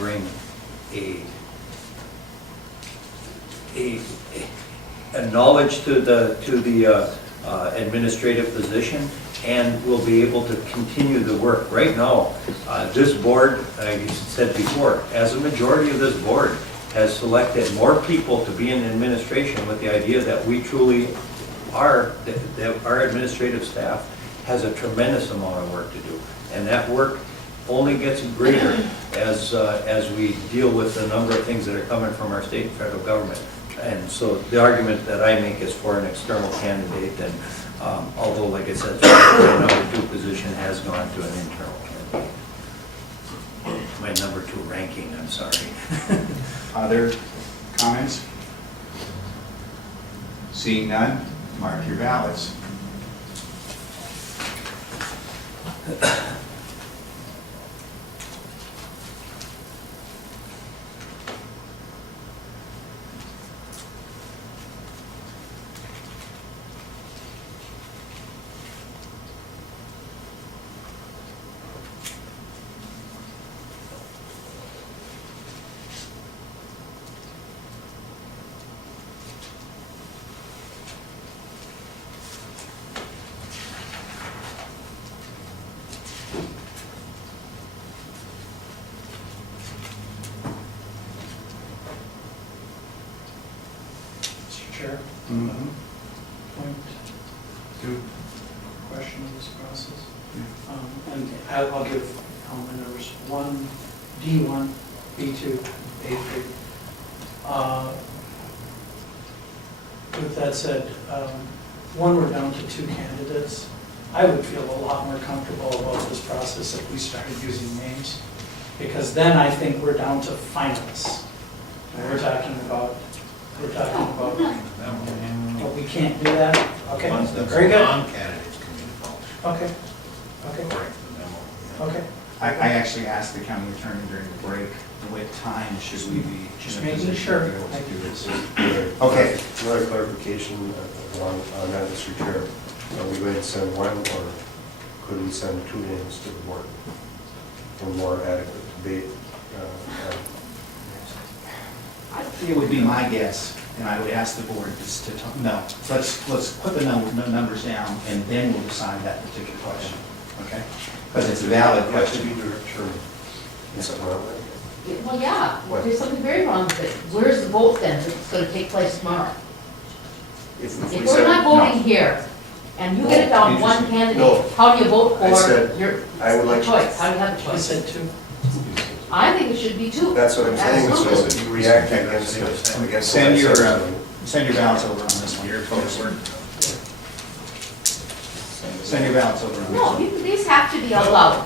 bring a knowledge to the administrative position, and will be able to continue the work. Right now, this board, I said before, as a majority of this board has selected more people to be in administration with the idea that we truly are, that our administrative staff has a tremendous amount of work to do. And that work only gets greater as we deal with the number of things that are coming from our state and federal government. And so the argument that I make is for an external candidate, and although, like I said, the number 2 position has gone to an internal candidate. My number 2 ranking, I'm sorry. Other comments? Seeing none, mark your ballots. Chair, point Two. question of this process. And I'll give my numbers: 1, D1, B2, A3. With that said, one, we're down to 2 candidates. I would feel a lot more comfortable about this process if we started using names, because then I think we're down to finalists. And we're talking about, but we can't do that? Okay, very good. Non-candidates can be involved. Okay, According to the memo. okay. I actually asked the county attorney during the break, what time should we be Just in a making position sure. to be able to do this? Okay. Another clarification on that, Mr. Chair. Are we going to send 1, or could we send 2 names to the board for more adequate debate? It would be my guess, and I would ask the board just to, no, let's put the numbers down, and then we'll decide that particular question, okay? Because it's a valid You have to question. be determined. Something wrong with it? Well, yeah, What? there's something very wrong with it. Where's the vote then that's going to take place tomorrow? If If we we're said, not voting here, and you get it down No, one no. candidate, how do you vote I for said your I would like to- choice? How do you have a I choice? said 2. I think it should be 2. that's what I'm saying, Absolutely. so you react against it. Send your ballots over on this one. Your folks work. Send your ballots over on this No, one. these have to be allowed.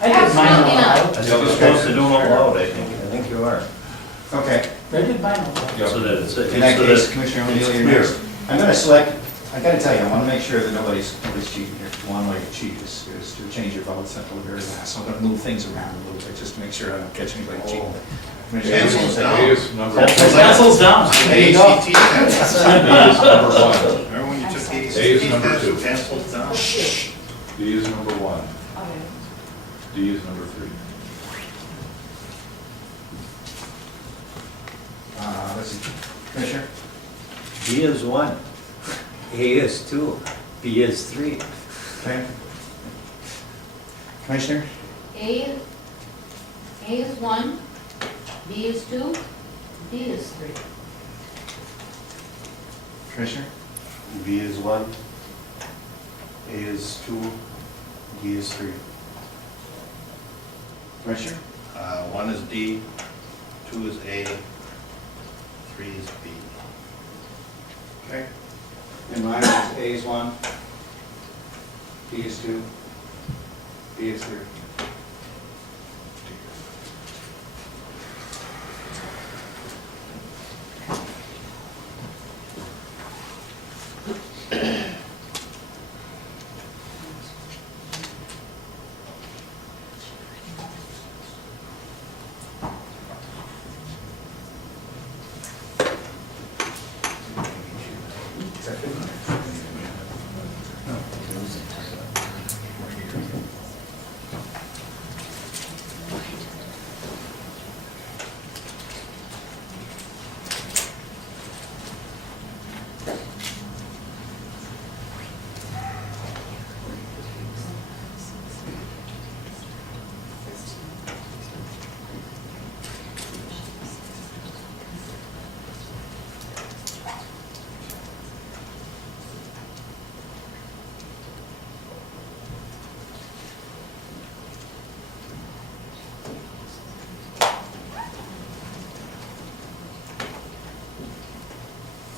I did mine Absolutely not. out. I think you're supposed to do them out loud, I think you are. Okay, I did mine out. So that it's, in that so case, that Commissioner it's O'Neill, you're clear. next. I'm going to select, I got to tell you, I want to make sure that nobody's cheating here. One way to cheat is to change your votes until the very last. So I'm going to move things around a little bit, just to make sure I don't catch anybody cheating. Commissioner Pencils O'Neill, down. A is number one. Pencils down. There you go. ACT test. B is number one. Remember when you took the A is ACT number test, 2. pencils down? B is number 1. Okay. D is number 3. Let's see, Commissioner? B is 1, A is 2, B is 3. Okay. Commissioner? A is 1, B is 2, D is 3. Commissioner? B is 1, A is 2, D is 3. Commissioner? 1 is D, 2 is A, 3 is B. Okay. And mine is A is 1, B is 2, B is 3.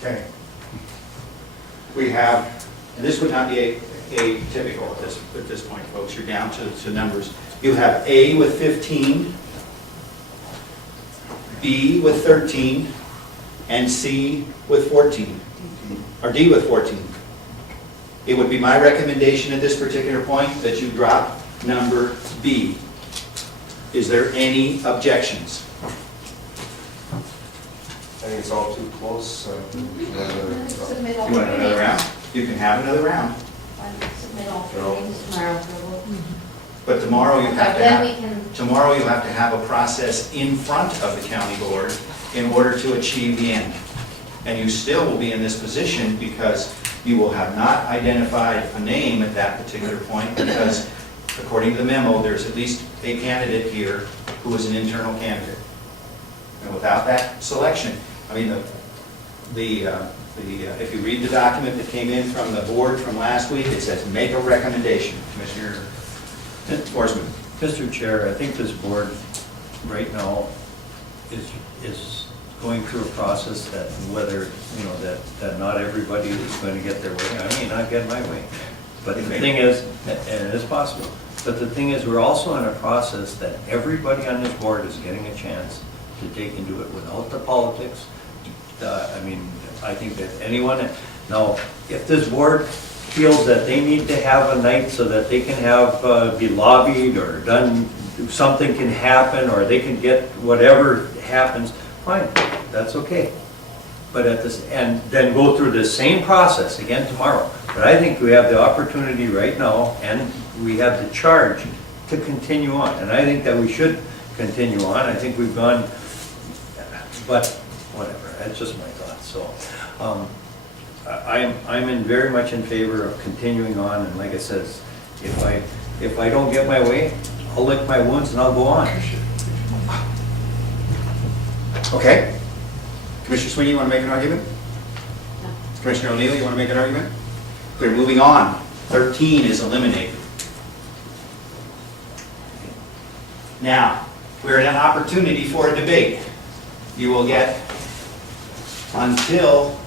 Okay. We have, and this would not be a typical at this point, folks. You're down to numbers. You have A with 15, B with 13, and C with 14, or D with 14. It would be my recommendation at this particular point that you drop number B. Is there any objections? I think it's all too close. Submit all You want another names. round? You can have another round, Submit all three names tomorrow for a vote. but tomorrow you have to Then we have, can, tomorrow you have to have a process in front of the county board in order to achieve the end. And you still will be in this position because you will have not identified a name at that particular point because according to the memo, there's at least a candidate here who is an internal candidate. And without that selection, I mean, if you read the document that came in from the board from last week, it says, make a recommendation, Commissioner Forsman. Mr. Chair, I think this board right now is going through a process that whether, you know, that not everybody is going to get their way. I may not get my way. But the thing is, and it's possible, but the thing is, we're also in a process that everybody on this board is getting a chance to take and do it without the politics. I mean, I think that anyone, now, if this board feels that they need to have a night so that they can have, be lobbied or done, something can happen, or they can get whatever happens, fine, that's okay. But at this, and then go through the same process again tomorrow. But I think we have the opportunity right now, and we have the charge to continue on. And I think that we should continue on. I think we've gone, but whatever, that's just my thoughts. So I'm in very much in favor of continuing on. And like I said, if I don't get my way, I'll lick my wounds and I'll go on. Okay. Commissioner Sweeney, you want to make an argument? No. Commissioner O'Neill, you want to make an argument? We're moving on. 13 is eliminated. Now, we're in an opportunity for a debate. You will get until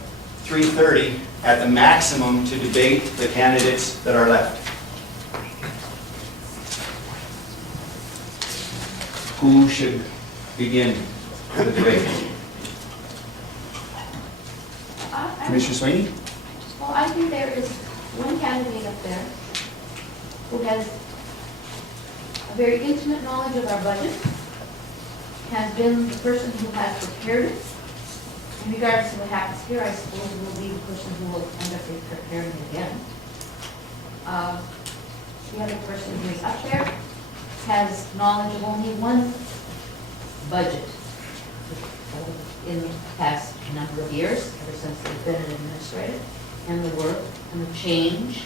3:30 at the maximum to debate the candidates that are left. Who should begin the debate? Commissioner Sweeney? well, I think there is one candidate up there who has a very intimate knowledge of our budget, has been the person who has prepared it. In regards to what happens here, I suppose it will be the person who will end up preparing it again. The other person who is up there has knowledge of only one budget in the past number of years, ever since they've been an administrator, and the work, and the change,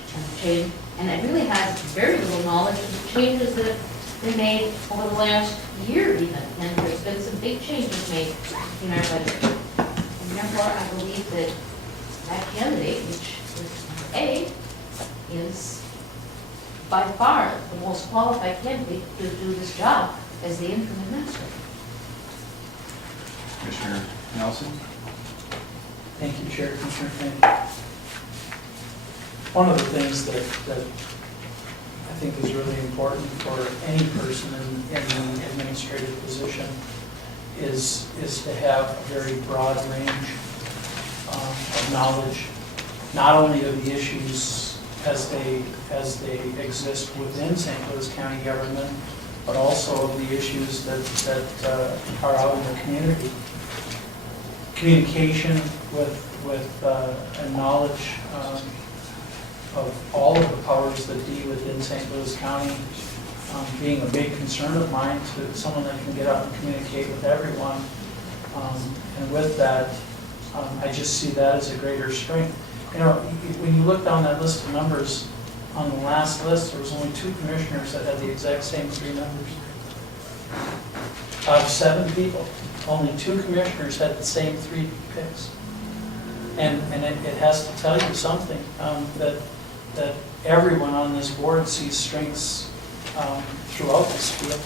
and it really has very little knowledge of the changes that have been made over the last year even, and there's been some big changes made in our budget. And therefore, I believe that that candidate, which is number A, is by far the most qualified candidate to do this job as the interim administrator. Commissioner Nelson? Thank you, Chair, Commissioner Finn. One of the things that I think is really important for any person in the administrative position is to have a very broad range of knowledge, not only of the issues as they exist within St. Louis County government, but also of the issues that are out in the community. Communication with and knowledge of all of the powers that be within St. Louis County being a big concern of mine, to someone that can get out and communicate with everyone. And with that, I just see that as a greater strength. You know, when you look down that list of numbers, on the last list, there was only 2 commissioners that had the exact same 3 numbers. Out of 7 people, only 2 commissioners had the same 3 picks. And it has to tell you something, that everyone on this board sees strengths throughout this field.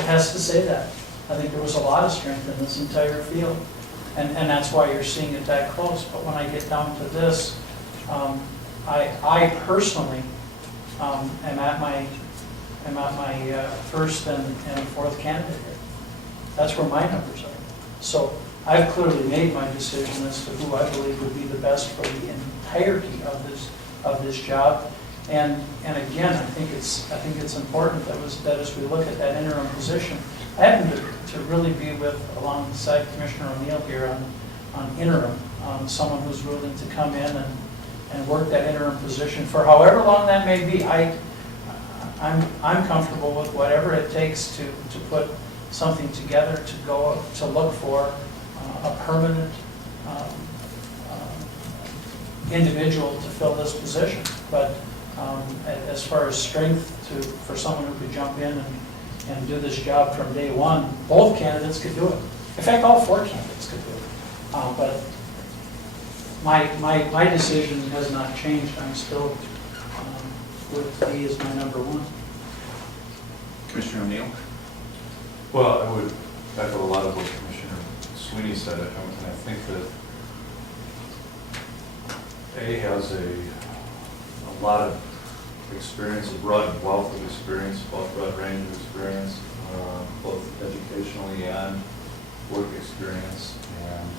It has to say that. I think there was a lot of strength in this entire field. And that's why you're seeing it that close. But when I get down to this, I personally am at my first and fourth candidate. That's where my numbers are. So I've clearly made my decision as to who I believe would be the best for the entirety of this job. And again, I think it's important that as we look at that interim position, I happen to really be with, alongside Commissioner O'Neill here on interim, someone who's willing to come in and work that interim position for however long that may be. I'm comfortable with whatever it takes to put something together to look for a permanent individual to fill this position. But as far as strength for someone who could jump in and do this job from day one, both candidates could do it. In fact, all four candidates could do it. But my decision has not changed. I'm still with D as my number one. Commissioner O'Neill? Well, I would echo a lot of what Commissioner Sweeney said, and I think that A has a lot of experience, a broad wealth of experience, broad range of experience, both educationally and work experience, and